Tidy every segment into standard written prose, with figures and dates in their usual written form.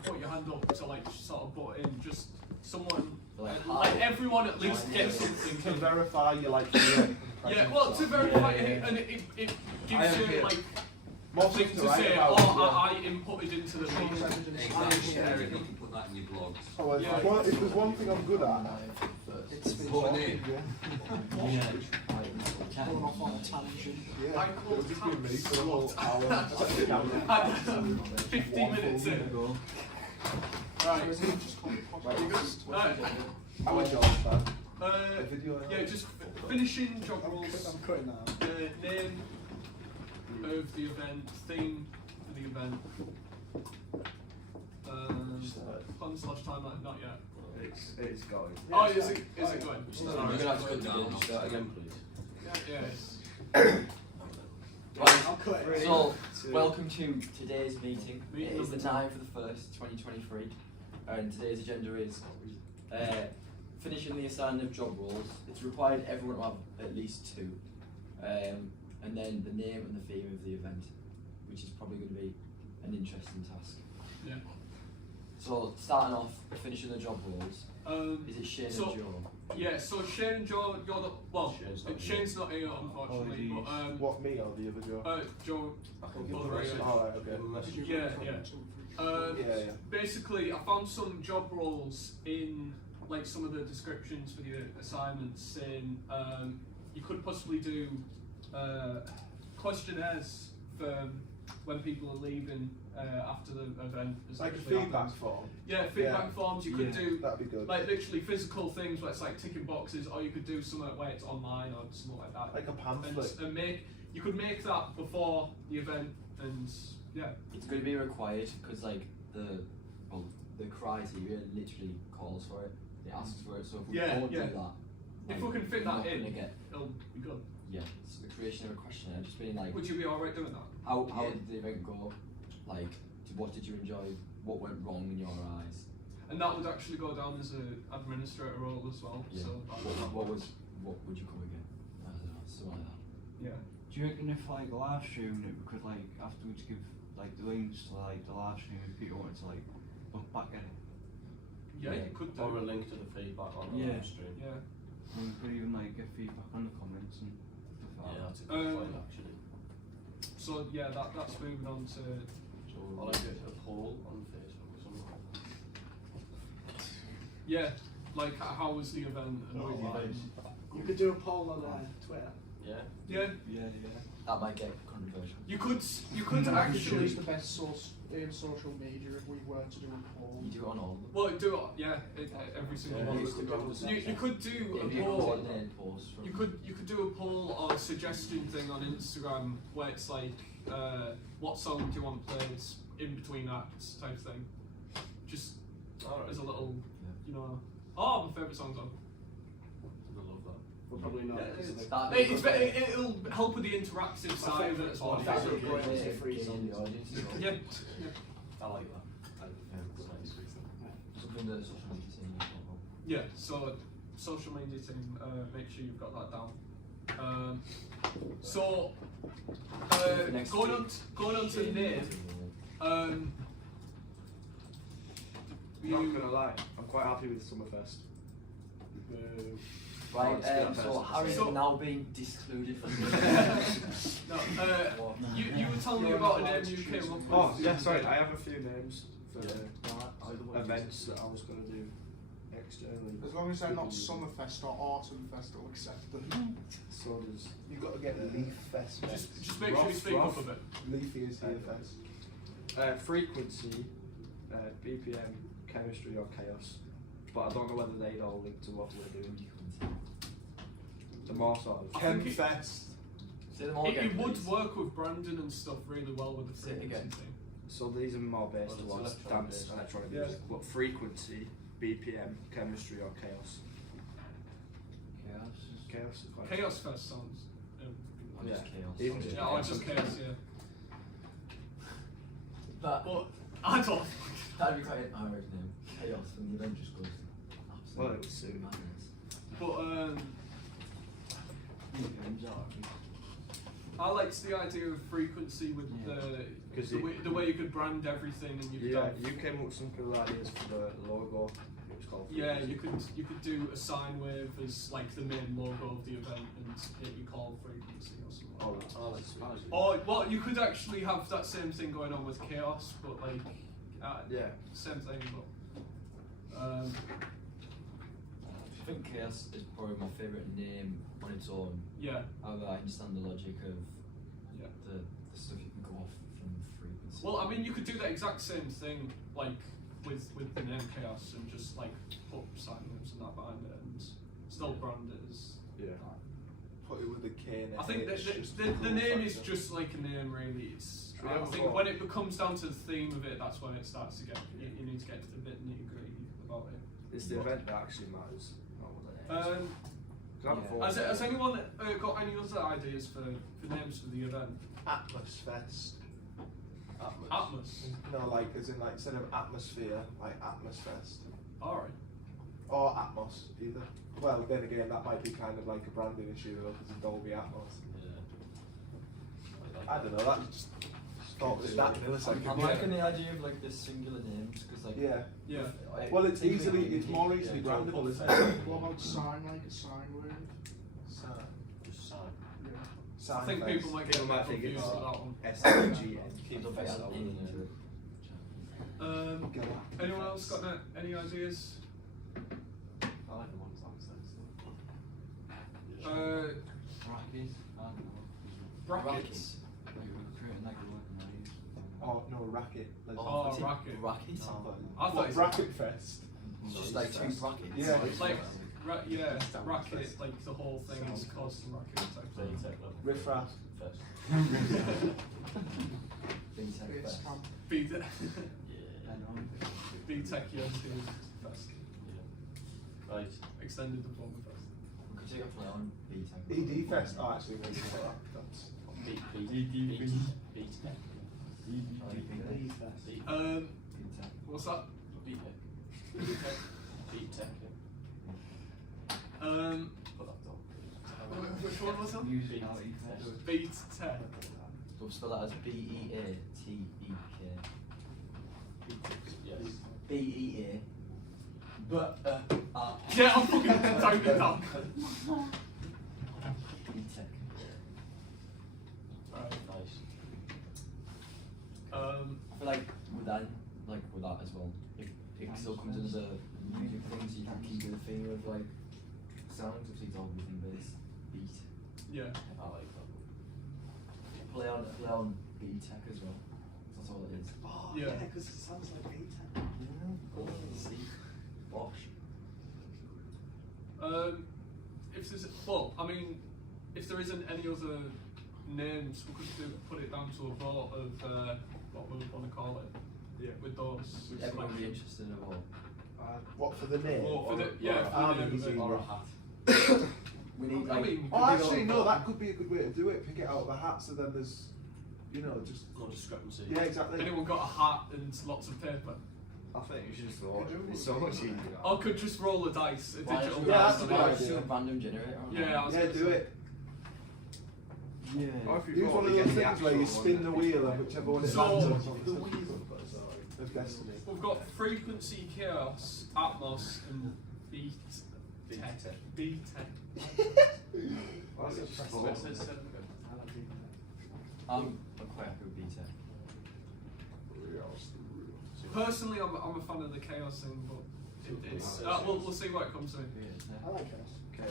put your hand up to like sort of butt in, just someone, like everyone at least gets something to verify you like yeah, well, to verify it, and it gives you like something to say, I inputted into the meeting. Exactly. You can put that in your blogs. Oh, if there's one thing I'm good at, It's putting in. Going off on a tangent. Yeah, I call it'll just be me tabs. for a whole hour. 15 minutes in. Right. Right. How was yours, man? Yeah, just finishing job roles. I'm cutting that out. The name of the event, theme for the event. /timeline, not yet. It's going. Oh, is it going? You're going to have to cut down. Start again, please. Yeah. I'm cutting. So, welcome to today's meeting. It is the 9th of the 1st, 2023, and today's agenda is finishing the assignment of job roles. It's required everyone to have at least 2, and then the name and the theme of the event, which is probably going to be an interesting task. Yeah. So, starting off, finishing the job roles. Is it Shane and Joe? Yeah, so Shane and Joe, you're the, well, Shane's not here unfortunately, but What, me or the other Joe? Joe, Alright, okay. Yeah. Basically, I found some job roles in like some of the descriptions for the assignments saying you could possibly do questionnaires for when people are leaving after the event. Like a feedback form? Yeah, feedback forms. You could do that'd be good. like literally physical things where it's like ticking boxes, or you could do something where it's online or something like that. Like a pamphlet. And you could make that before the event, and yeah. It's going to be required because like the criteria literally calls for it. It asks for it. So if we don't do that, if we can fit that in, it'll be good. Yeah, it's the creation of a questionnaire. Just being like, would you be alright doing that? How did the event go? Like, what did you enjoy? What went wrong in your eyes? And that would actually go down as an administrator role as well. Yeah. So what would you come again? I don't know, something like that. Yeah. Do you reckon if like live streaming it, we could like afterwards give like the links to like the live stream if people wanted to like look back at it? Yeah, you could do. Or a link to the feedback on the live stream. Yeah. And we could even like get feedback on the comments and stuff like Yeah, that. that's a good point actually. So yeah, that's moving on to. Or like a poll on Facebook or something. Yeah, like how was the event? And You could do a poll on Twitter. Yeah. Yeah. That might get controversial. You could Choose actually. the best social media if we were to do a poll. You do it on all of them. Well, do it every single one. You could do It'd be a a poll. coordinated post. You could do a poll or a suggestion thing on Instagram where it's like, what song do you want played in between acts type thing. Just as a little, you know. Oh, my favourite song's on. I love that. We're probably not. It'll help with the interactive side of it as well. That's a great free song. Yeah. I like that. Something that social media team as well. Yeah, so social media team, make sure you've got that down. Going on to name. Not gonna lie, I'm quite happy with Summerfest. Right, so Harry's now being discluded from You were telling me about a name you came up with. Oh, yeah, sorry, I have a few names for events that I was going to do externally. As long as they're not Summerfest or Autumnfest, I'll accept them. So does. You've got to get Leaf Fest. Just make sure you speak up a bit. Leafy is here fest. Frequency, BPM, chemistry or chaos. But I don't know whether they'd all link to what we're doing. The more sort of Chemfest. It would work with Brandon and stuff really well with the frequency thing. So these are more based towards dance, electronic music. But frequency, BPM, chemistry or chaos. Chaos is quite. Chaos Fest sounds. Yeah. Chaos. Even just Or just chaos, yeah. But I don't. that'd be quite an Irish name. Chaos from the event just goes absolutely. Well, it was soon. But I liked the idea of frequency with Because the way you could brand everything and you could yeah, have, you came up with some cool ideas for the logo. It was called. yeah, Frequency. you could do a sine wave as like the main logo of the event and it you call frequency or something. Oh, like that. Oh, that's sweet. Or well, you could actually have that same thing going on with chaos, but like Yeah. same thing. But I think Chaos is probably my favourite name on its own. yeah, However, I understand the logic of yeah. the stuff you can go off from frequency. Well, I mean, you could do the exact same thing like with the name chaos and just like put sine waves and that behind it and still brand it as. Yeah. Put it with a K and a I think H, that just the for cool name is factor. just like a name, really. It's Should we I have a think vote? when it comes down to the theme of it, that's when it starts to get. You need to get a bit nitty gritty about it. It's the event that actually matters. Not what it is. Can I have a Yeah. vote? Has anyone got any other ideas for names for the event? Atmos Fest. Atmos. No, like as in like instead of atmosphere, like Atmos Fest. Alright. Or Atmos, either. Well, then again, that might be kind of like a branding issue though, because of Dolby Atmos. I don't know, that just thought it was that millisecond. I'm liking the idea of like the singular names because like Yeah. Yeah. Well, it's more easily brandable, isn't it? What about sign, like a sign wave? Just sign. Yeah. I Sign think fest. people might get People might think confused it's with that one. SIGN. I don't think I have any into it. Anyone else got any ideas? I like the ones like that. Brackets, I don't know. Brackets. Like we're creating like a working names. Oh, no, Racket. Like, Oh, racket. Racket? I thought what, it's Bracket Fest? Just like two brackets. Yeah. like yeah, racket. Like the whole thing is caused from racket type Play thing. tech level. Riff Raff. First. Big tech It's fest. camp. B I know. Tech Yontu Fest. Yeah. Right. Extended Diploma Fest. We could take it from on B tech. ED Fest. Oh, actually, maybe not that. That's Beat tech. Beat tech. What's that? Beat tech. Beat tech. Put that down. Which one was that? Musicality fest. Beat Tech. We'll spell that as BEATEK. Yes. BEA. But Yeah, I'm fucking typing it down. B tech. Right. nice. I feel like with that as well, it still comes into the music things. You can keep the thing of like sounds, which is all everything based beat. Yeah. I like that. Play on B tech as well. That's all it is. Oh, Yeah. because it sounds like A-Tech. See, Bosh. If there's well, I mean, if there isn't any other names, we could put it down to a vote of what we would want to call it. Yeah. With those. Would everyone be interested in a vote? What, for the name? For the, yeah, for Ah, the name of easy. it. Or a hat. We need I like. mean, Oh, actually, no, that could be a good way to do it. Pick it out of the hat, so then there's, you know, just. No discrepancy. Yeah, exactly. anyone got a hat and lots of paper? I think you should just vote. It's so much easier. I could just roll a dice, a Why digital don't Yeah, dice. that's a on good it. idea. Just do a random generator. on Yeah, I was Yeah, gonna do say. it. Yeah. Or if you Use vote, one of we those get the things where you actual spin one the that wheel people and like. whichever one it So, lands on the is of destiny. We've got frequency, chaos, Atmos, and beat tech. Beat tech. Why don't you just vote? I'm quite happy with B tech. Personally, I'm a fan of the chaos thing, but it's we'll see what it comes to. I like it. Okay.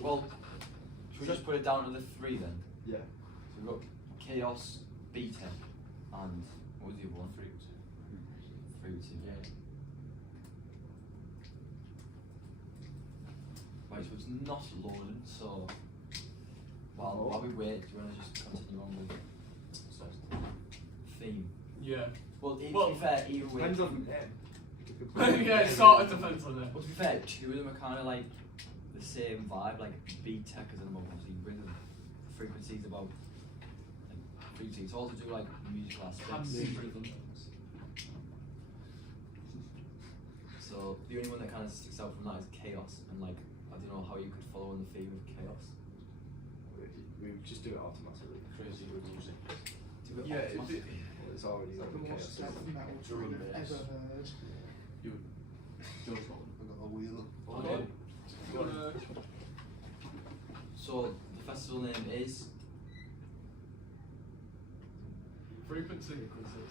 Well, should we just put it down to the three then? Yeah. So we've got chaos, B tech, and what was the other one? Frequency. Yeah. Right, so it's not loaded, so while we wait, do you want to just continue on with theme? Yeah. Well, to Well, be fair, either way. Depends on the name. Yeah, it sort of depends on it. Well, to be fair, two of them are kind of like the same vibe, like B tech is about obviously rhythm, frequency is about like frequency. It's all to do like musical aspects. So the only one that kind of sticks out from that is chaos, and like I don't know how you could follow on the theme of chaos. we just do it automatically. Crazy good music. Do it Yeah, automatically. Well, it's already Like on the the most chaos. death metal Drum and track I've bass. ever heard. Joe's got a wheel. Okay. You wanna- So the festival name is. Frequency.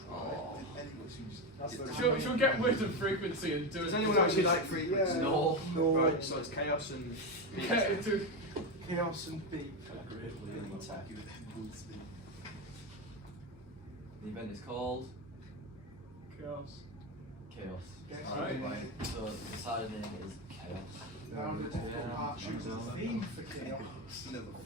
Oh. Should we get rid of frequency and do it? Does anyone actually like frequency? Yeah. No. No. Right, so it's chaos and Get into Chaos and beat. The event is called chaos. Chaos. Yes. Right. So the side name is Chaos. Now the different part chooses the theme for chaos.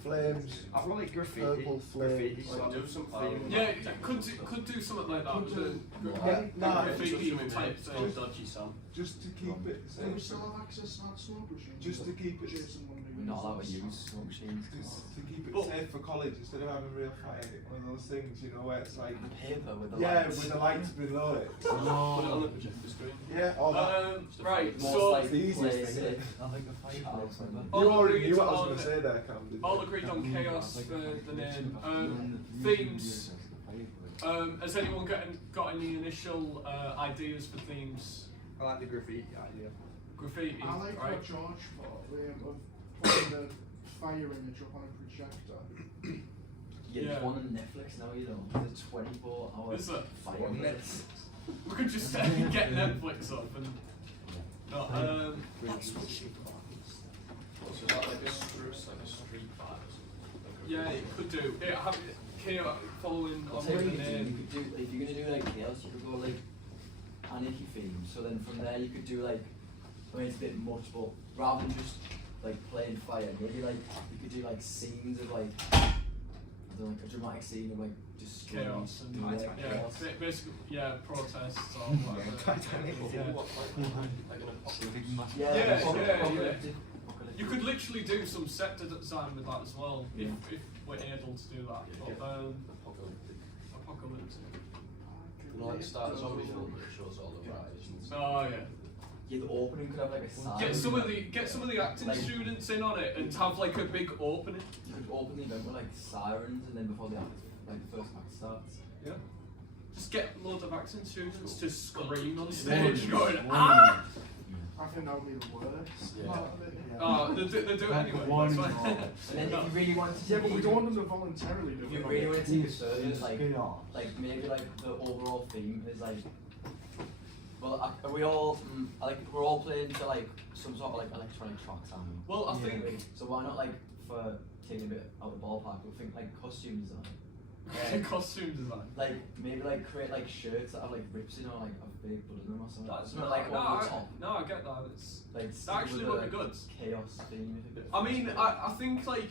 Flames. I've got like graffiti. Purple Graffiti flames. sort Do of some theme. Yeah, could do something like that. Yeah, Graffiti type thing. Dodgy Sam. Just to keep it Do we safe. still have access to that smoke machine? Just to keep it- Jason wondering We're not allowed to use smoke machines. To keep it But- safe for college instead of having a real fire. One of those things, you know, where it's like. Paper with the Yeah, lights. with the lights below it. Put it on the projector screen. Yeah, all that. Right. Most So like the easiest place thing, it. I think a fight Child, or something. all You already agreed knew what I was on- going to say there, Cam, didn't you? all agreed on chaos for the name. Themes. Has anyone got any initial ideas for themes? I like the graffiti idea. Graffiti, I like right? what George thought of putting the fire image up on a projector. Yeah, Yeah. there's one on Netflix now, you know. There's a 24-hour Is it? fire. On event. Netflix. We could just get Netflix up and. No, So is that like a street fight or something? Like a- yeah, it could do. It have chaos following I'll on tell the you what you could do. You name. could do if you're gonna do like chaos, you could go like anarchy theme. So then from there you could do like, I mean it's a bit much, but rather than just like playing fire, maybe like you could do like scenes of like I don't know, like a dramatic scene of like just Chaos and yeah, chaos. basically protests or whatever. Titanic. Yeah. What, like an apocalypse? Yeah, Yeah, apocalyptic- yeah, apocalyptic- You could literally do some sector design with that as well Yeah. if we're able to do that. Yeah. But, Apocalyptic. apocalypse. You know, like the start of zombie film that shows all the rise and Oh yeah. Yeah, the opening could have like a sign. Get some of the acting Like- students in on it and have like a big opening. You could open the event with like sirens, and then before the act, like the first act starts. Yeah. Just get loads of acting students to scream on stage going Warning. ah. I think that would be the worst Yeah. part of it. Oh, they do it Like anyway. warning That's fine. or- And then if you really wanted to, Yeah, but we don't want them to voluntarily do If it. you really want to take a certain It's like chaos. maybe like the overall theme is like, well, are we all like we're all playing to like some sort of like electronic tracks, aren't we? Well, I think So why not like for taking a bit out of the ballpark, we'll think like costume design. costume design. Like maybe like create like shirts that have like rips in or like have big blood in them or something. That's Something no, like no, over the top. no, I get that. It's Like that actually with would be the good. Chaos theme. If it I mean, I think like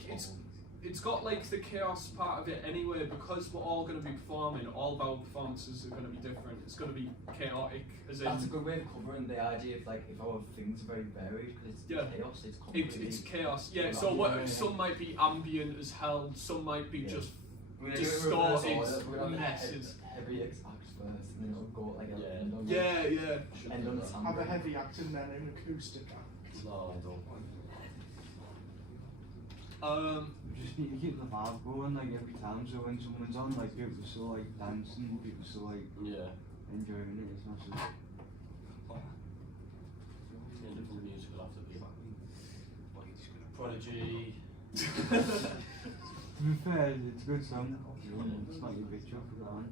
it's got like the chaos part of it anyway because we're all going to be performing. All of our performances are going to be different. It's going to be chaotic, as in That's a good way of covering the idea of like if our things are very varied because it's Yeah. chaos. It's completely. it's chaos. Yeah. Yeah. So what? Some might be ambient as hell. Some might be Yeah. just We're gonna do it in reverse distorted order. We're gonna have messes. heavy acts first, and then it'll go like a Yeah. end on the- Yeah, yeah. end on the Have a tambourine. heavy act and then an acoustic act. No, I don't. We just need to keep the vibe going like every time. So when someone's on, like people are still like dancing, people are still like Yeah. enjoying it. It's not just. Yeah, different music will have to be. Prodigy. To be fair, it's a good song. It's not your picture for that one.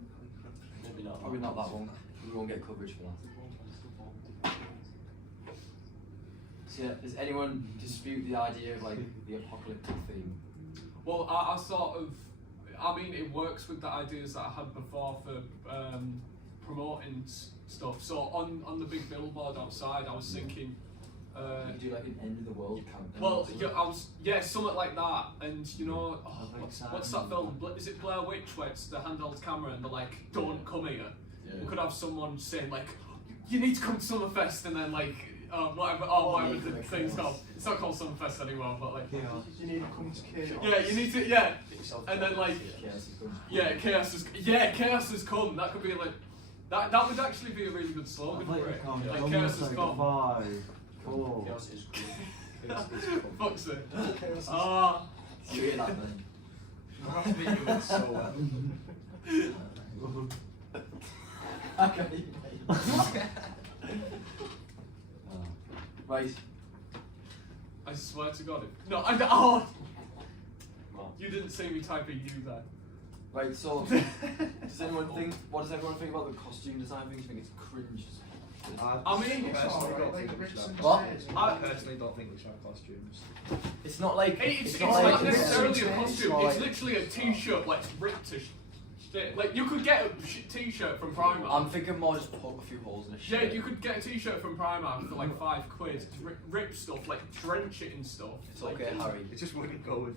Maybe not. Probably not that one. We won't get coverage for that. So yeah, does anyone dispute the idea of like the apocalyptic theme? Well, I sort of, I mean, it works with the ideas that I had before for promoting stuff. So on the big billboard outside, I was thinking, You could do like an end of the world countdown. well, or something. yeah, something like that. And you know, I like what's that. that film? Is it Blair Witch where it's the handheld camera and they're like, don't come here. Yeah. We could have someone saying like, you need to come to Summerfest and then like, whatever yeah, the like thing's chaos. called. It's not called Summerfest anymore, but like, Chaos. You need to come to chaos. yeah, you need to, yeah. And then like, Chaos is good. chaos has come. That could be like, that would actually be a really good slogan I'd like for to it. count Like almost chaos has like come. 5, 4. Chaos is good. Fuck's sake. Chaos is- Ah, You hear that then? That's me doing so well. Okay. Right. I swear to God. No, oh! You didn't see me type a U there. Right, so does anyone think? What does everyone think about the costume design thing? Do you think it's cringe? I mean, It's personally alright, don't like think we Brits should and have What? Stays. I personally don't think we should have costumes. It's not like it's not not like necessarily a it's costume. not It's like- literally a T-shirt, like ripped to shit. Like you could get a T-shirt from Primark. I'm thinking more just poke a few holes in a shirt. Yeah, you could get a T-shirt from Primark for like £5. Rip stuff, like drench it in stuff. It's like, okay, Harry. It just wouldn't go with.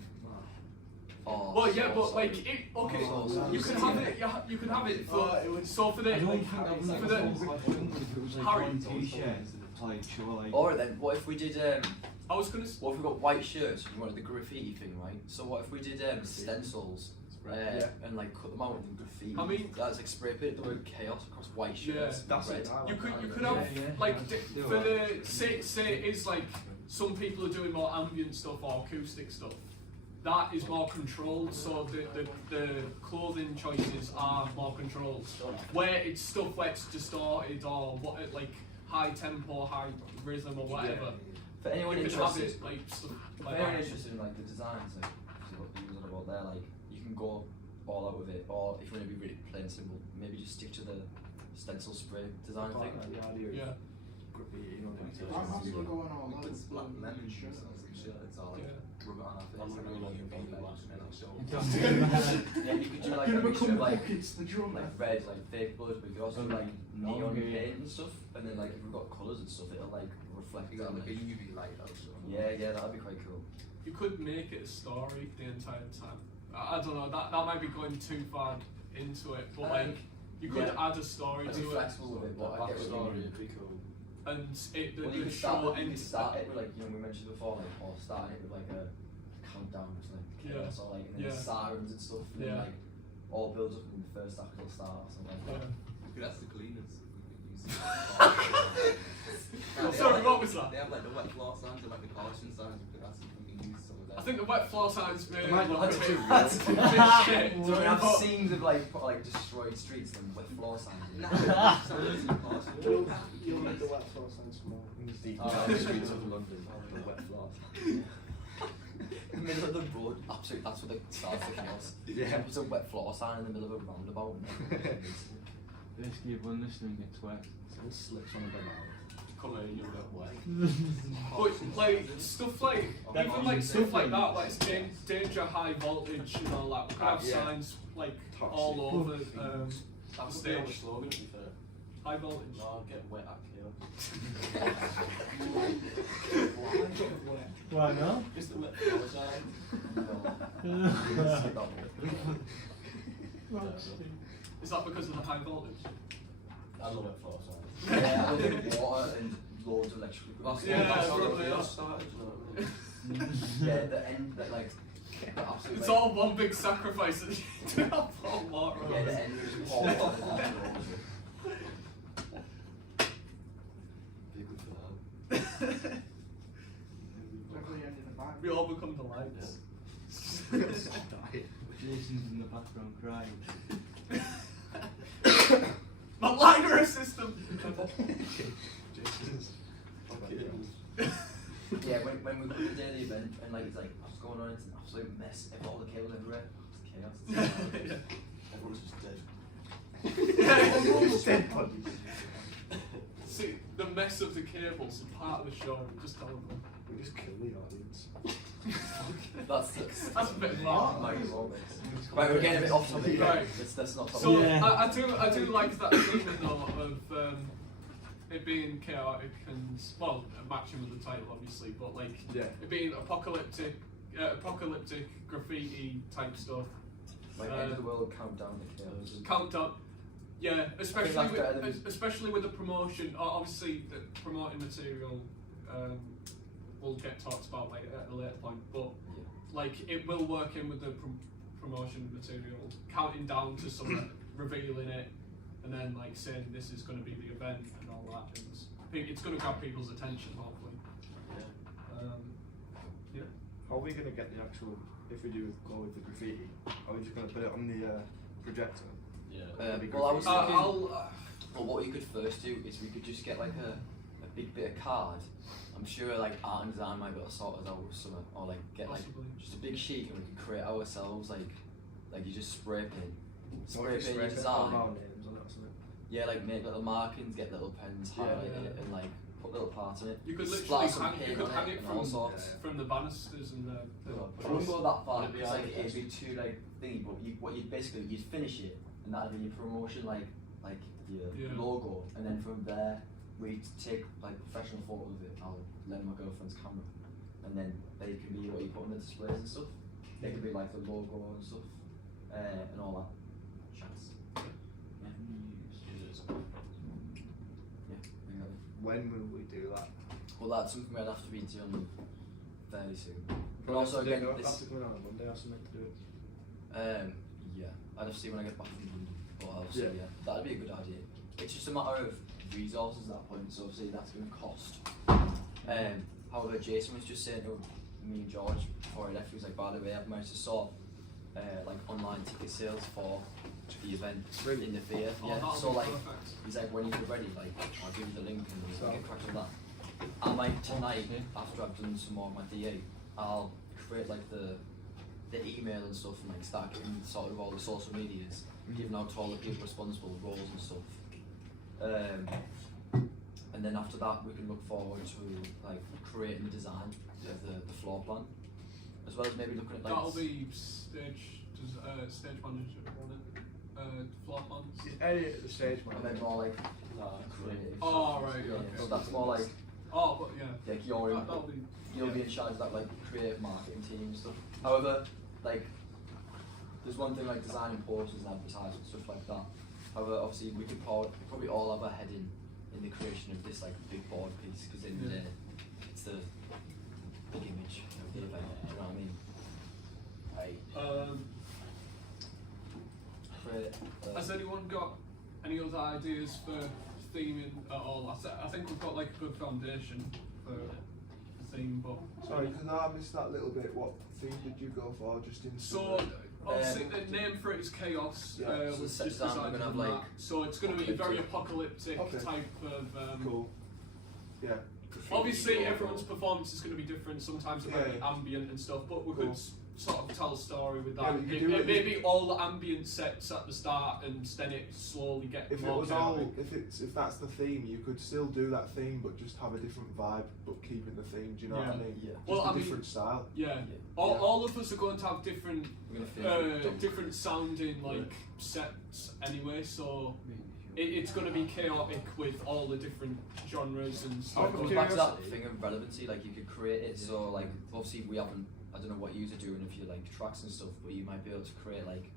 Oh, Well, yeah, so but sorry. like, okay, Oh, you could have it. You could have it for. So for I the don't think that was for like the a full question if it was like Harry. one t-shirt to like show like. Alright then, what if we did I was gonna. what if we got white shirts and you wanted the graffiti thing, right? So what if we did stencils and like cut them out and graffiti? I mean- that's like spray paint the word chaos across white shirts. Yeah, That's red. it. You could have like for the say it is like some people are doing more ambient stuff or acoustic stuff. That is more controlled, so the clothing choices are more controlled. Where it's stuff where it's distorted or what like high tempo, high rhythm or whatever. For anyone You could have interested, it like stuff if like anyone that. interested in like the designs, like see what you was on about there, like you can go all out with it, or if you want to be really plain simple, maybe just stick to the stencil spray design thing. The idea of Yeah. graffiti, you know, I'm happy with going all out. It's black with lemon shirt. or some shit. It's all like Yeah. rub it on our face. And then you can be like, and I'll show. Yeah, you could do like a Gonna mixture become of like pockets, the drummer. like red, like fake blood, but you could also do like neon Okay. paint and stuff, and then like if we've got colours and stuff, it'll like reflect. You got on like a it. UV light out. So. Yeah, that'd be quite cool. You could make it a story the entire time. I don't know. That might be going too far into it, but like you could yeah. add a story I'd be to it, flexible with it, but I get what you mean. pretty cool. and it Well, the you could show start, you could ends. start it with like, you know, we mentioned before, like, or start it with like a countdown or something, Yeah. chaos, or like, and then Yeah. sirens and stuff, and Yeah. then like, all builds up in the first act will start or something like that. You could ask the cleaners. Sorry, what was that? They have like the wet floor signs and like the caution signs. You could ask if we can use some of that. I think the wet floor signs made it might look not a have bit, to. That's a bit shit. So we have But- scenes of like destroyed streets and with floor signs. Nah, it's not using the caution. You'll need the wet floor signs tomorrow. Deep Oh, down yeah. the streets of London, the wet floors. In the middle of the road, absolutely, that's what the starts the chaos. Yeah. Puts a wet floor sign in the middle of a roundabout. Basically, everyone listening gets wet. Someone slips on a banana. Come here, you get wet. But like stuff like even like stuff like that, like danger, high voltage, and all that. We could have Yeah. signs like Toxic. all over That the would be on the stage. slogan, to be fair. High voltage. No, I'll get wet at Why not? Just the wet floor sign. Is that because of the high voltage? I love wet floor sign. Yeah, I think water and loads of electrical equipment. Yeah, That's how probably, the yeah. chaos started, you know what I mean? Yeah, the end, that like, the absolute. It's like, all one big sacrifice that you do not pour water on. Yeah, the end is all water and all over. Be good for that. Definitely end in the back. We all become the lights. Jason's in the background crying. My liner assistant! Yeah, when we put the day of the event and like it's like what's going on, it's an absolute mess. All the cables everywhere. It's chaos. Everyone's just dead. Yeah. Dead bodies. See, the mess of the cables is part of the show. Just tell them. We just kill the audience. That's a bit far. Right, we're getting a bit off topic. Right. Let's not talk So about Yeah. I do like that feeling though of it being chaotic and well matching with the title obviously, but like Yeah. it being apocalyptic graffiti type stuff. like end of the world countdown the chaos. Countdown. Yeah, especially that's better than- especially with the promotion. Obviously, the promoting material will get talked about later at a later point, but Yeah. like it will work in with the promotion material, counting down to someone revealing it, and then like saying this is going to be the event and all that. And it's going to grab people's attention, hopefully. Yeah. Yeah. How are we going to get the actual if we do go with the graffiti, are we just going to put it on the projector? Yeah. Well, I was Uh, thinking. I'll, Well, what we could first do is we could just get like a big bit of card. I'm sure like art and design might be able to sort us out with something, or like get like Possibly. just a big sheet and we could create ourselves like you just spray paint your Our design. names on it or something. Yeah, like make little markings, get little pens, Yeah, highlight yeah. it, and like put little parts in it. you could Splatter literally some hang, you paint could on hang it it and from all sorts. from the banisters and the I wouldn't go that far Would it be because like like it'd be too like thingy. But what you'd basically you'd finish it and that'd be your promotion like your Yeah. logo, and then from there we'd take like professional photos of it. I'll lend my girlfriend's camera, and then they can be what you put on the displays and stuff. They could be like the logo and stuff, and all that. Chance. Yeah. Exactly. When will we do that? Well, that's something we'd have to be doing fairly soon. But Probably also have to do again, it this. after coming on a Monday or something to do it. Yeah, I'd have to see when I get back from London. But obviously, Yeah. yeah, that'd be a good idea. It's just a matter of resources at that point, so obviously that's going to cost. However, Jason was just saying to me and George before he left, he was like, by the way, I've managed to sort like online ticket sales for the event Really? in the theatre. Oh, Yeah, that'll so be like, perfect. he's like, when you're ready, like, I'll give you the link and we So- can get cracking on that. I might tonight, after I've done some more of my DA, I'll create like the email and stuff and like start getting sort of all the social medias, giving out to all the people responsible, roles and stuff. And then after that, we can look forward to like creating the design of the floor plan, as well as maybe looking at like. That'll be stage manager running floor plans. Is Elliot at the stage, man? And then more like creative. Oh, stuff. right, Yeah, okay. so that's more like Oh, but yeah. like you're in, That'll be. you'll be in charge of that like creative marketing team and stuff. However, like there's one thing like designing posters and advertising stuff like that. However, obviously we could probably all have a head in the creation of this like big board piece because in the Yeah. day it's the big image of the event. Do you know what I mean? Create. Has anyone got any other ideas for theming at all? I think we've got like a good foundation for the theme, but Sorry, because I missed that little bit. What theme did you go for? Just in so obviously the name for it is Chaos. Yeah, was so just set design, we're decided gonna have, on like, that. So it's going to be a very apocalyptic. apocalyptic Okay. type of. cool. Yeah. Obviously, everyone's performance is going to be different. Sometimes it might be Yeah. ambient and stuff, but we Cool. could sort of tell a story with Yeah, that. we could It, do it it- may be all the ambient sets at the start, and then it slowly get If it more was all, chaotic. if that's the theme, you could still do that theme, but just have a different vibe, but keeping the theme. Do you know what I Yeah. mean? Yeah. Just Well, a I mean- different style. Yeah. Yeah. All of us are going to have different, We're gonna finish with different sounding like sets anyway. So it's going to be chaotic with all the different genres and So stuff. it goes Okay, back to that curiosity. thing of relevancy, like you could create it so like obviously we haven't, I don't know what you are doing if you like tracks and stuff, but you might be able to create like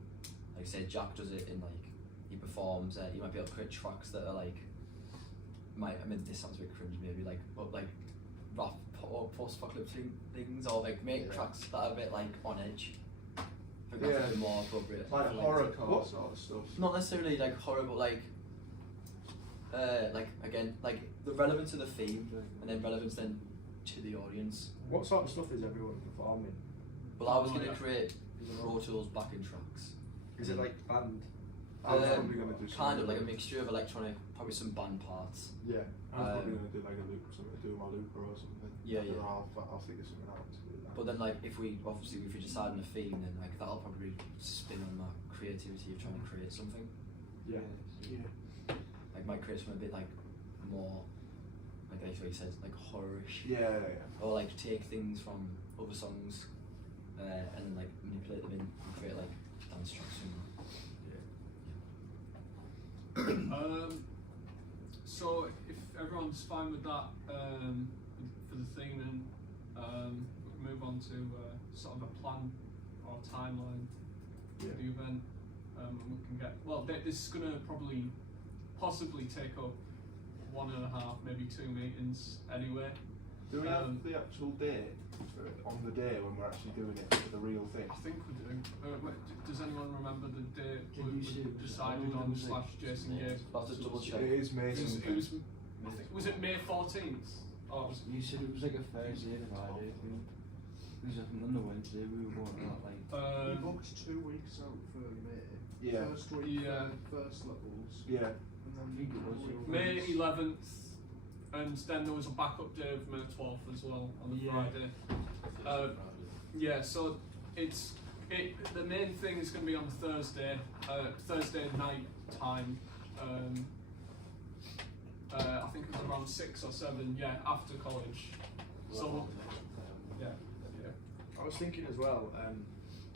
say Jack does it in like he performs, you might be able to create tracks that are like I mean this sounds a bit cringe maybe like but like rap or post-apocalyptic things or like make tracks that are a bit like on edge. I think that's Yeah. a bit more appropriate. Like for, horrorcore what- sort of stuff. not necessarily like horror, but like again, like the relevance of the theme, and then relevance then to the audience. What sort of stuff is everyone performing? Well, I was Oh, gonna yeah. create Pro Tools backing tracks. Is it like band? I was probably gonna do Kind something of like a mixture of electronic, probably some band parts. Yeah, I was probably Um, gonna do like a loop, something to do with my looper or something. Yeah, I don't yeah. know, I'll figure something out to do that. But then, like, if we decide on a theme, then like that'll probably spin on my creativity of trying to create something. Yeah. Like, might create something a bit like more, like what you said, like horrorish. Yeah. Or like take things from other songs, and then like manipulate them in and create like dance tracks from that. So if everyone's fine with that for the theming, we can move on to sort of a plan or a timeline for the event, and we can get this is going to probably possibly take up 1.5, maybe 2 meetings anyway. Do we have Um, the actual date for it on the day when we're actually doing it for the real thing? I think we do. Does anyone remember the date Can we you see it? decided I on was like- / Jason gave? I'll have to double check. It is May It was, something. it was, I think, was it May 14th? Or was it? You said it was like a Thursday and Friday thing. Because I think on the Wednesday we were going to that like. You booked 2 weeks out for May. Yeah. First week Yeah. for first levels. Yeah. And then I think it was the week May after. 11th, and then there was a backup day of May 12th as well on the Yeah. Friday. Yeah, so the main thing is going to be on Thursday, Thursday night time. I think it was around 6 or 7. Yeah, after college. So yeah. I was thinking as well,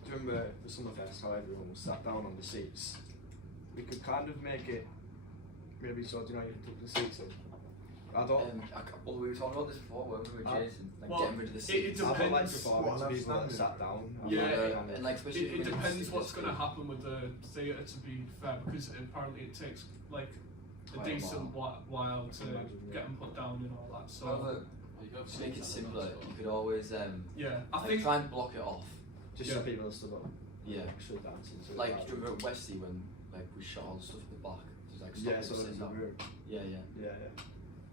during the Summerfest, how everyone was sat down on the seats, we could kind of make it maybe so, you know, you took the seats in. I don't. Well, we were talking about this before, weren't we, with Jason? Like well, getting rid of the it seats. I don't like depends performing what to an people that outstanding- sat down. I Yeah, like and kind of- like especially It when depends it's what's going to just- happen with the theatre, to be fair, because apparently it takes like a Quite a decent while to Imagine, yeah. get them put down and all that. So However, to make it simpler, you could always yeah, I like think try and block it off. just Yeah. so people stood up, Yeah. actually dancing. So Like it's do you remember at Westy when like we shot all the stuff at the back? There's like yeah, stuff so that there's sits a up. room. Yeah, yeah. Yeah, yeah.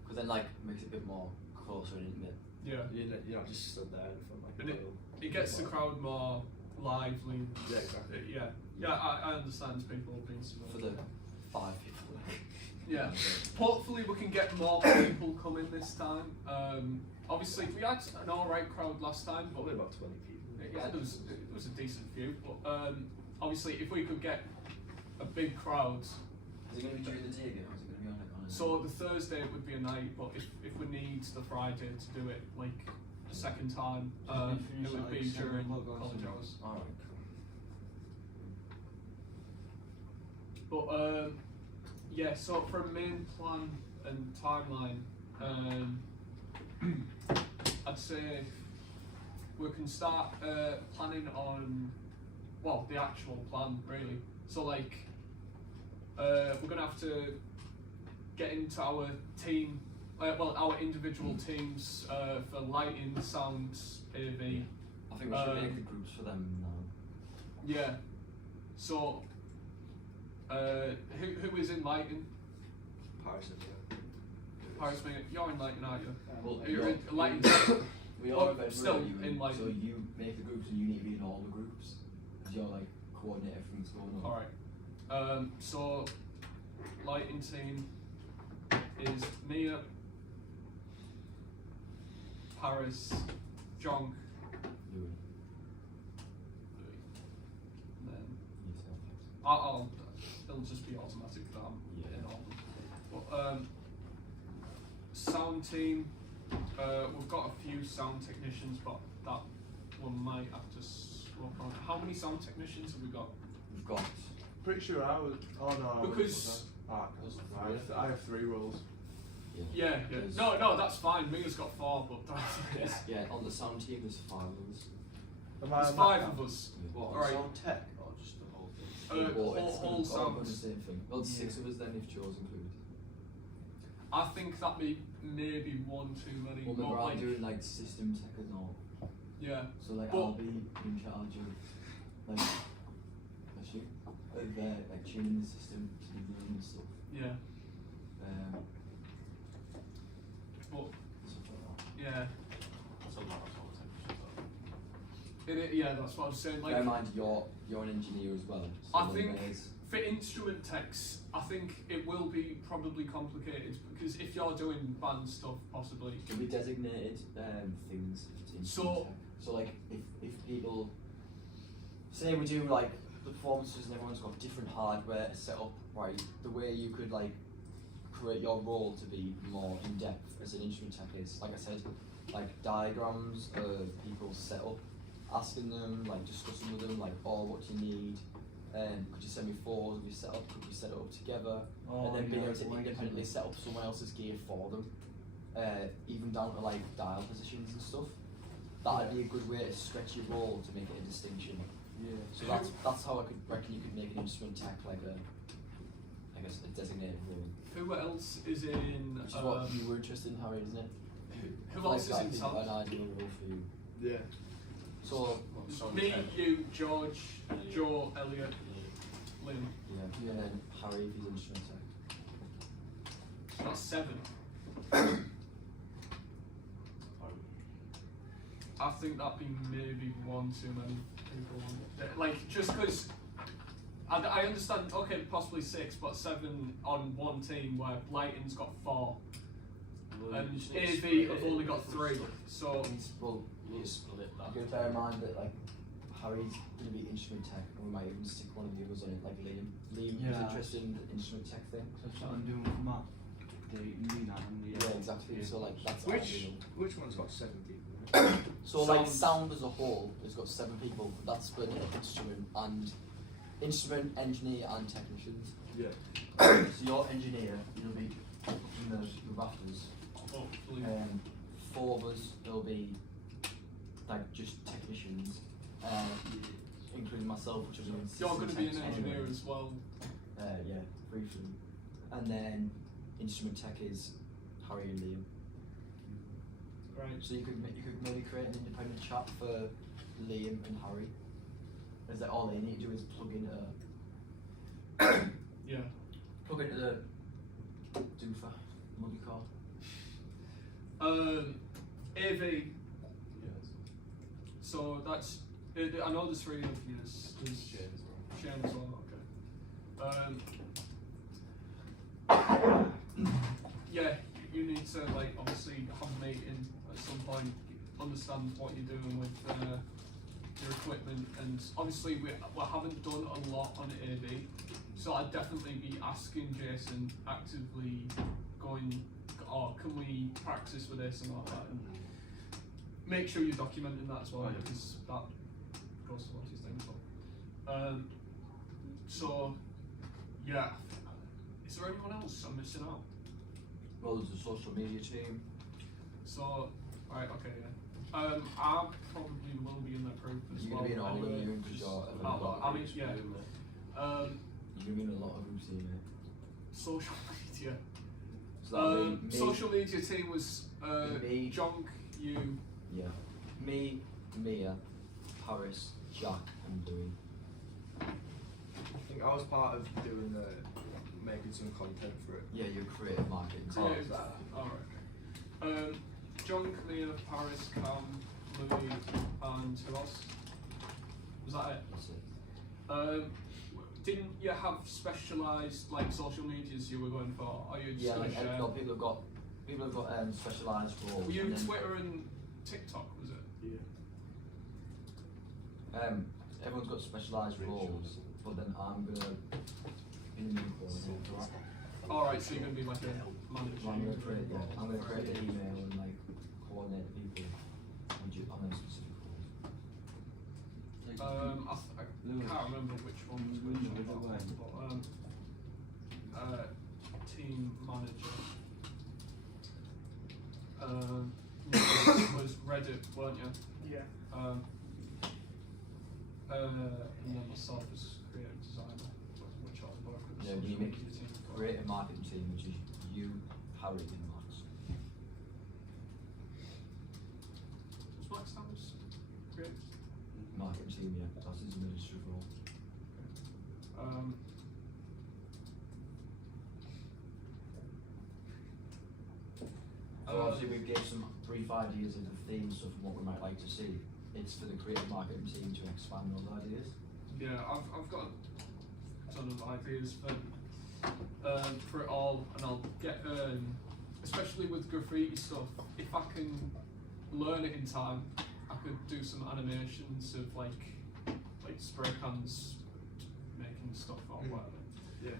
Because then like makes it a bit more closer and intimate. yeah, You're not just stood there in front like And a little. it gets the crowd more lively. Yeah, exactly. Yeah, I understand people being similar. For the 5 people. Yeah. Hopefully we can get more people coming this time. Obviously we had an alright crowd last time, but Probably about 20 people. yeah, there was a decent few. But obviously if we could get a big crowd, Is it going to be during the day again, or is it going to be on a so the Thursday would be a night, but if we need the Friday to do it like a second time, it would be during college hours. Alright, But yeah, so for a main plan and timeline, I'd say we can start planning on, well, the actual plan really. So like, we're gonna have to get into our team, our individual teams for lighting, sound, AV. I think we should make the groups for them now. Yeah. So, who is in lighting? Paris, yeah. Paris, mate, you're in lighting, aren't you? Well, You're in lighting. We Oh, are event still you, in lighting. so you make the groups and you need to be in all the groups. Because you're like coordinate everything that's going on. Alright. So, lighting team is Mia, Paris, John, Louis, and then yourself. it'll just be automatic that I'm Yeah. in all of them. But sound team, we've got a few sound technicians, but that one might have to swap on. How many sound technicians have we got? We've got Pretty sure I was. Oh no. I wasn't, Because- was I? I have 3 roles. Yeah. There's- No, that's fine. Mia's got 4, but that's yeah, on the sound team there's 5 of us. Am I there's a 5 Mac of now? us. What, Alright. sound tech or just the whole thing? Whole It's all sounds. the same thing. Well, it's 6 of us then if Joe's included. I think that be maybe one too many. Well, but remember I'm like, doing like system tech and all. yeah. So like But- I'll be in charge of like bless you, of like tuning the system to the room and stuff. Yeah. But Stuff like that. yeah. That's a lot of sound temperatures, Yeah, that's what I was saying. Like, Bear in mind you're an engineer as well. So I then think there's- for instrument techs, I think it will be probably complicated because if you're doing band stuff, possibly. there'll be designated things to So- tech. So like if people say we do like the performances and everyone's got different hardware set up, right? The way you could like create your role to be more in depth as an instrument tech is, like I said, like diagrams of people's setup, asking them, like discussing with them, like, oh, what do you need? Could you send me photos of your setup? Could we set it up together? Oh, And then being yeah, able to like independently something. set up someone else's gear for them, even down to like dial positions and stuff. That'd be a good way to stretch your role to make it a distinction. Yeah. So that's how I could reckon you could make an instrument tech like I guess a designated role. Who else is in? Which is what you were interested in, Harry, isn't it? Who Like else is that'd in be sound? an ideal role for you. Yeah. So Me, you, George, Joe, Elliot, Lynn. yeah, and then Harry if he's instrument tech. So that's 7. I think that'd be maybe one too many people on it. Like, just because I understand, okay, possibly 6, but 7 on one team where Lighton's got 4 and AV have only got 3, so Well, You need to split that. you gotta bear in mind that like Harry's gonna be instrument tech, and we might even stick one of the others on it, like Liam. Liam Yeah. is interested in the instrument tech thing. So that's what I'm doing with Matt. Doing that and Yeah, exactly. So like that's Which one's got 7 people? So like sound as a whole has got 7 people. That's split into instrument, engineer, and technicians. Yeah. So your engineer, you'll be up in the rafters. hopefully. 4 of us will be like just technicians, including myself, which is an You're going to be an assistant tech engineer anyway. as well. Yeah, briefly. And then instrument tech is Harry and Liam. Right. So you could maybe create an independent chat for Liam and Harry. Is that all they need to do is plug into Yeah. the doofer, multi-core. AV. So that's. I know there's 3 of you. There's Shane as well. Okay. Yeah, you need to like obviously have a meeting at some point, understand what you're doing with your equipment, and obviously we haven't done a lot on AV, so I'd definitely be asking Jason actively going, oh, can we practice with this and all that, and make sure you're documenting that as well, because that goes to what he's doing. So yeah, is there anyone else I'm missing out? Well, there's a social media team. So, right, okay, yeah. I probably will be in that group as You're well. gonna be in all of anyway, them because just you're I mean, yeah. You're gonna be in a lot of groups here, mate. Social media. So that'll be me, Social media team was me. Jonk, you. Yeah. Me, Mia, Paris, Jack, and Louis. I think I was part of doing making some content for it. Yeah, you're creative marketing. Creative. Alright, okay. Jonk, Mia, Paris, Cam, Louis, and who else? Was that it? That's it. Didn't you have specialised like social medias you were going for? Are you just Yeah, gonna like share? no, people have got specialised roles. Were you and then, Twitter and TikTok, was it? everyone's got specialised roles, but then I'm gonna in the middle. Alright, so you're gonna be like a manager. I'm gonna create an email and like coordinate people on specific roles. I can't remember which one was which on that one, but team manager. Was Reddit, weren't you? Yeah. And then myself as creative designer, which I'll work with. Yeah, social you make media team for. creative marketing team, which is you, Harry, and Max. Was Max Towers creative? Marketing team, yeah, that's his administrative role. So obviously we gave some brief ideas of the themes of what we might like to see. It's for the creative marketing team to expand those ideas. Yeah, I've got a ton of ideas for it all, and I'll get especially with graffiti stuff. If I can learn it in time, I could do some animations of like spray cans making stuff or whatever. Yeah.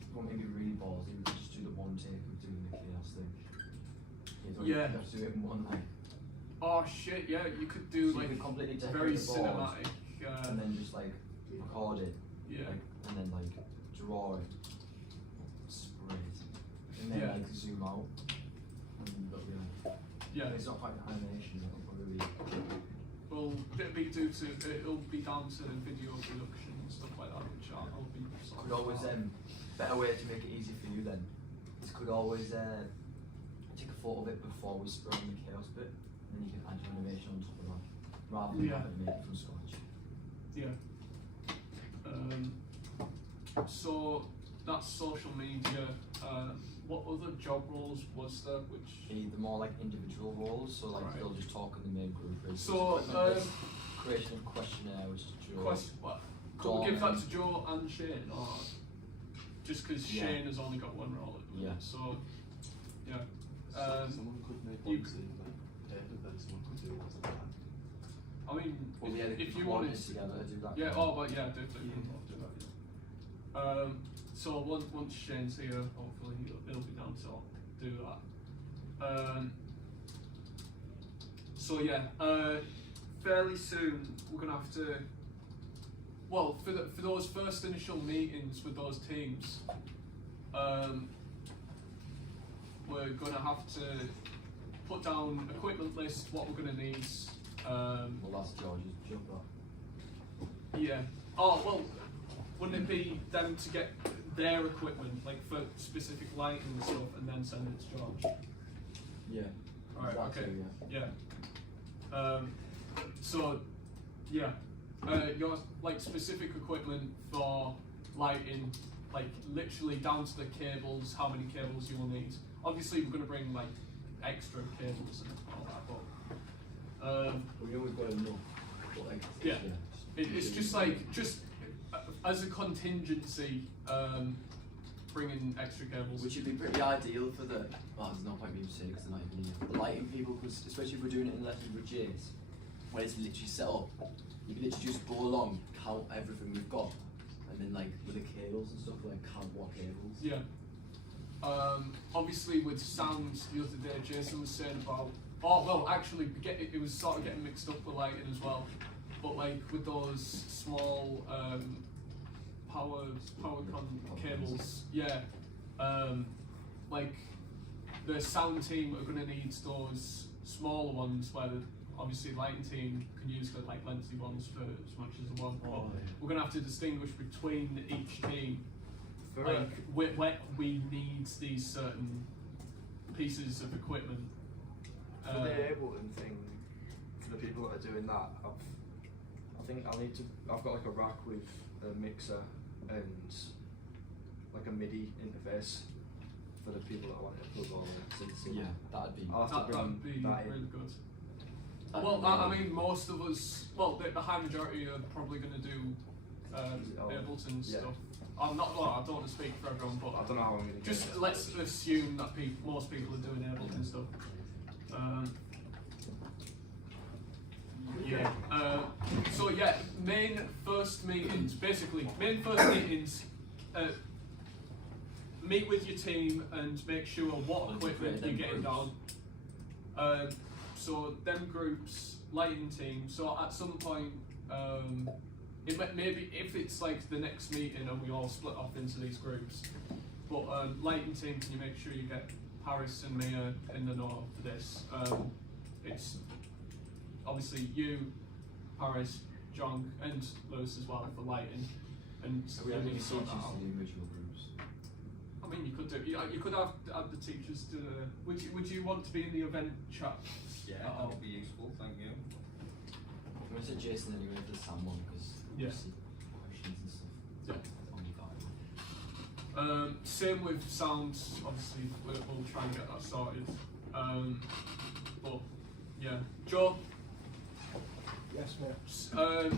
You want me to be really ballsy, we could just do the one take of doing the chaos thing. Yeah. You have to do it in one night. Oh shit! Yeah, you could do So you like could completely decorate very the board cinematic. and then just like record it, Yeah. like, and then like draw it, spray it, and then Yeah. like zoom out. And then that'll be like, Yeah. it's not quite an animation, it'll probably be. Well, it'll be down to video production and stuff like that, which I'll be. sort Could of always part of. better way to make it easy for you then is could always take a photo of it before we spray on the chaos bit, and then you can add your animation on top of that, rather than Yeah. having to make it from scratch. Yeah. So that's social media. What other job roles was there? Which The more like individual roles, so like Right. they'll just talk in the main group. It's So, equipment list, creation of questionnaire, which is Joe. question? What? Could we give that Dorman. to Joe and Shane, or just because Yeah. Shane has only got one role at the minute? Yeah. So, yeah. Someone could make you one say like David, then someone could do it as a plan. I mean, Well, yeah, they if could you wanted coordinate together to do that. yeah. kind of- Oh, but yeah, definitely do that. Yeah. So once Shane's here, hopefully he'll be down to do that. So yeah, fairly soon we're gonna have to. Well, for those first initial meetings with those teams, we're gonna have to put down equipment list, what we're gonna need. Well, that's George's job. That. Yeah. Oh well, wouldn't it be them to get their equipment, like for specific lighting and stuff, and then send it to George? Yeah. Right. That Okay. too, yeah. Yeah. So, yeah, your like specific equipment for lighting, like literally down to the cables, how many cables you will need. Obviously, we're gonna bring like extra cables and all that, but We know we've got enough. But like, Yeah. it's just like as a contingency, bringing extra cables. Which would be pretty ideal for the. Well, there's no point me saying because they're not even here. The lighting people, because especially if we're doing it in lessons with Jays, when it's literally set up, you can literally just go along, count everything we've got, and then like with the cables and stuff, like count what cables. Yeah. Obviously, with sound the other day, Jason was saying about. Oh well, actually, it was sort of getting mixed up with lighting as well. But like with those small power cables, yeah. Like the sound team are gonna need those smaller ones where the obviously lighting team can use the like lengthy ones for as much as they want. But we're gonna have to distinguish between each team. Like where we need these certain pieces of equipment. For the Ableton thing, for the people that are doing that, I've got like a rack with a mixer and like a MIDI interface for the people that want to plug all their synths in. Yeah, that'd be. I'll have to That'd be bring that in. really good. that'd Well, be I really- mean, most of us, well, the high majority are probably going to do Ableton Yeah. stuff. I'm not. Well, I don't want to speak for everyone, but I don't know how I'm going to just let's assume that most people are doing Ableton stuff. Yeah. So yeah, main first meetings. Meet with your team and make sure what equipment you're getting down. So them groups, lighting team. So at some point, maybe if it's like the next meeting and we all split off into these groups. But lighting team, can you make sure you get Paris and Mia in the know for this? It's obviously you, Paris, John, and Lewis as well for lighting. And So we have any sort teachers that out. in the individual groups. I mean, you could do. You could have the teachers to. Would you want to be in the event chat? Yeah, at that all? would be useful, thank you. I'm going to say Jason anyway for the Sam one because Yeah. questions and stuff. Yeah. On the guide. Same with sound. Obviously, we'll try and get that sorted. But yeah, Joe. Yes, mate.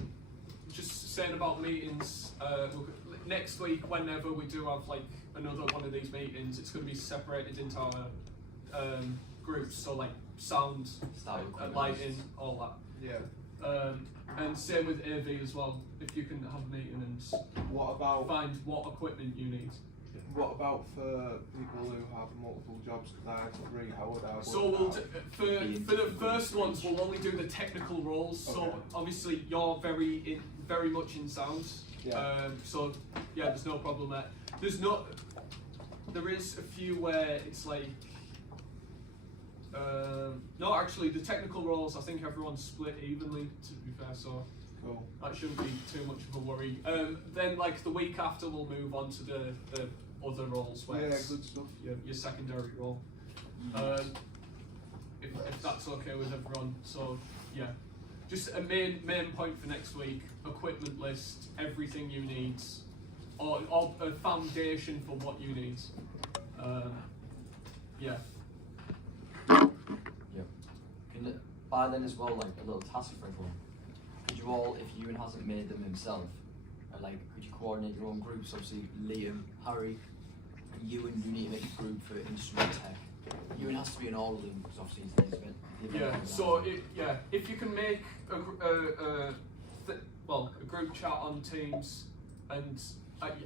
Just saying about meetings. Next week, whenever we do have like another one of these meetings, it's going to be separated into our groups. So like sound, Start with equipment lighting, lists. all that. Yeah. And same with AV as well. If you can have a meeting and What about find what equipment you need. for people who have multiple jobs? Because I have three. How would I? So we'll for the first ones, we'll only do the technical roles. Okay. So obviously you're very much in sound. Yeah. So yeah, there's no problem there. There is a few where it's like. No, actually, the technical roles, I think everyone's split evenly. To be fair, so Cool. that shouldn't be too much of a worry. Then, like the week after, we'll move on to the other roles where Yeah, it's good stuff. your secondary role. If that's okay with everyone. So yeah, just a main point for next week: equipment list, everything you need, or a foundation for what you need. Yeah. Yep. By then as well, like a little task for everyone. Could you all, if Ewan hasn't made them himself, could you coordinate your own groups? Obviously, Liam, Harry, and Ewan, you need to make a group for instrument tech. Ewan has to be in all of them because obviously he's the event. Yeah. So if you can make a group chat on Teams, and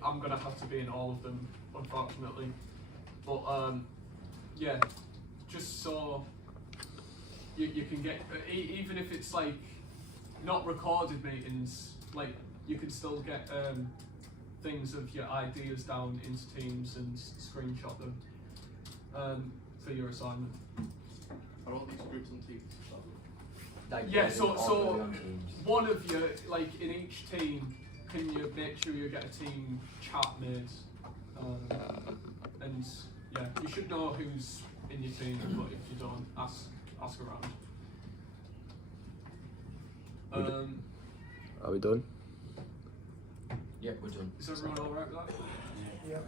I'm gonna have to be in all of them, unfortunately. But yeah, just so you can get even if it's like not recorded meetings, like you can still get things of your ideas down into Teams and screenshot them for your assignment. Are all these groups on Teams? Yeah, so one of you, like in each team, can you make sure you get a team chat made? And yeah, you should know who's in your team, but if you don't, ask around. Are we done? Yeah, we're done. Is everyone alright with that? Yeah.